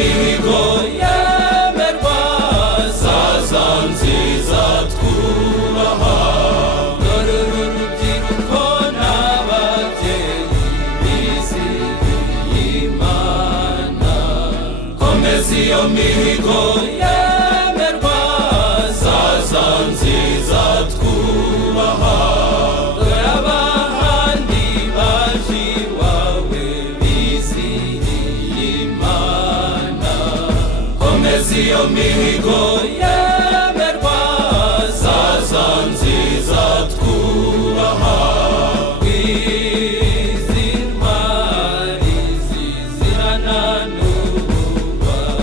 mihigo yemerwa zaza nziza twubaha dore uru rubyiruko n'ababyeyi bizihiye Imana komeza iyo mihigo yemerwa zaza nziza twubaha dore abahandi baje iwawe bizihiye Imana komeza iyo mihigo yemerwa zaza nziza twubaha izi ntwari zizirana n'ubugwari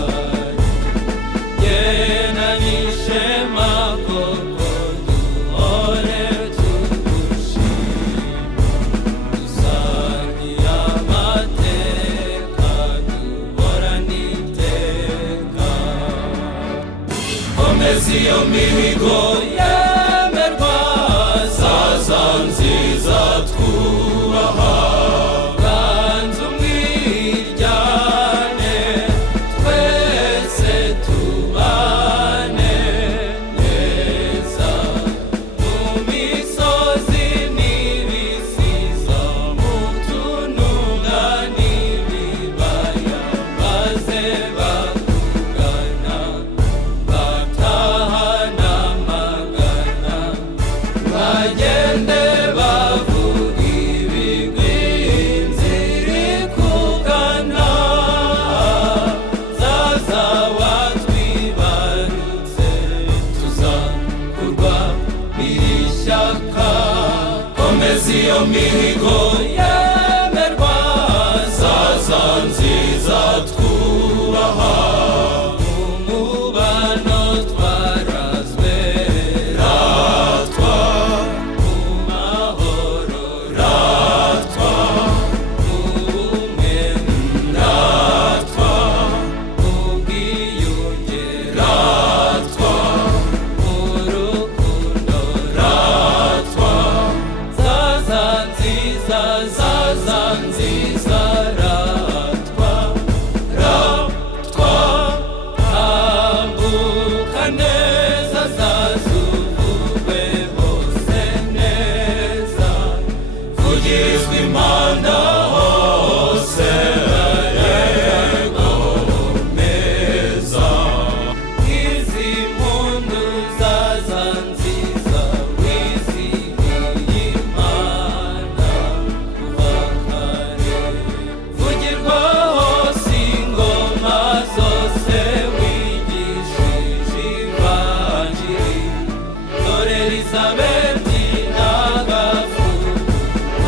genda n'ishema koko duhore tugushima dusangiye amateka duhorane iteka komeza iyo mihigo yemerwa zaza nziza twubaha ganza umwiryane twese tubane neza mu misozi n'ibisiza mu tununga n'ibibaya maze bakugana batahana amagana bagende bavuga ibigwi inzira ikugana zaza watwibarutse tuzakurwa n'iri shyaka komeza iyo mihigo yemerwa zaza nziza twubaha umubano twarazwe ratwa mu mahoro ratwa mu bumwe ratwa mu bwiyunge ratwa mu rukundo ratwa zaza nziza ratwa ratwa tambuka neza zazuvugwe hose neza vugizwa impanda hose yego meza izi mpundu zaza nziza wizihiye Imana kuva kare vugirwa hose ingoma zose wigishije ivanjiri dore Elizabeti n'agafuku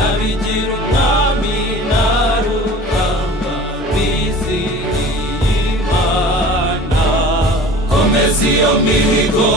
abigira umwami na Rugamba bizihiye Imana komeza iyo mihigo